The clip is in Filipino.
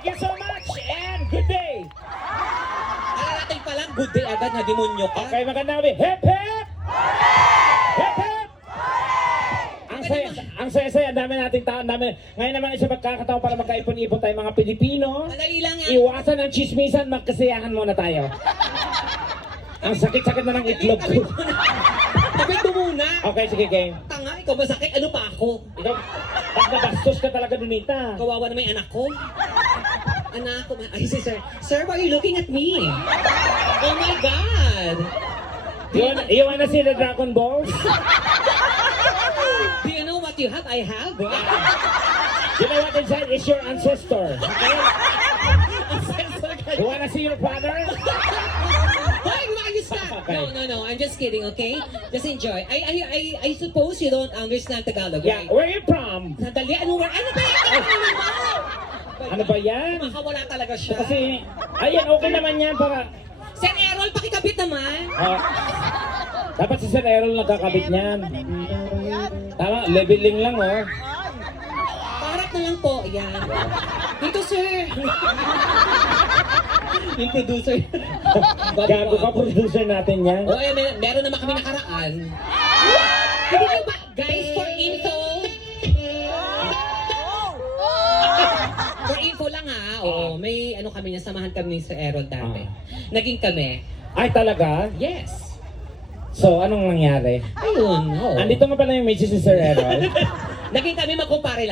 Thank you so much and good day. Kararating pa lang, good day agad na demonyo ka. Okay, magandang gabi. Hip hip! Hip hip! Ang saya-saya, ang dami nating tao, ang dami. Ngayon naman isa pagkakataon para magkaipon-ipon tayo mga Pilipino. Madali lang yan. Iwasan ang chismisan, magkasiyahan muna tayo. Ang sakit-sakit na ng itlog ko. Tapit mo muna. Okay, sige, game. Tanga, ikaw masakit. Ano pa ako? Ikaw, pag nabastos ka talaga, Donita. Kawawa na may anak ko. Anak ko. Ay, si sir. Sir, why are you looking at me? Oh my God. You wanna see the Dragon Balls? Do you know what you have? I have. You know what inside is your ancestor. Okay? You wanna see your father? Why you stop? Okay. No. I'm just kidding, okay? Just enjoy. I suppose you don't understand Tagalog, Yeah, right? where are you from? Sandali, ano ba yan? Ano ba yan? Makawala talaga siya. Kasi, ayan, okay naman yan para... Sir Errol, pakikabit naman. Dapat si Sir Errol nagkakabit niyan. Tama, leveling lang, oh. Paharap na lang po. Yan. Dito, sir. Yung producer. Gago ka, producer natin yan. O, meron naman kami nakaraan. Hindi nyo ba, guys, for info. For info lang ha. Oo, may ano kami, nasamahan kami ni Sir Errol dati. Naging kami. Ay, talaga? Yes. So, anong nangyari? Ayun, oo. Andito nga pala yung misis si Sir Errol. Naging kami magkumpare lang.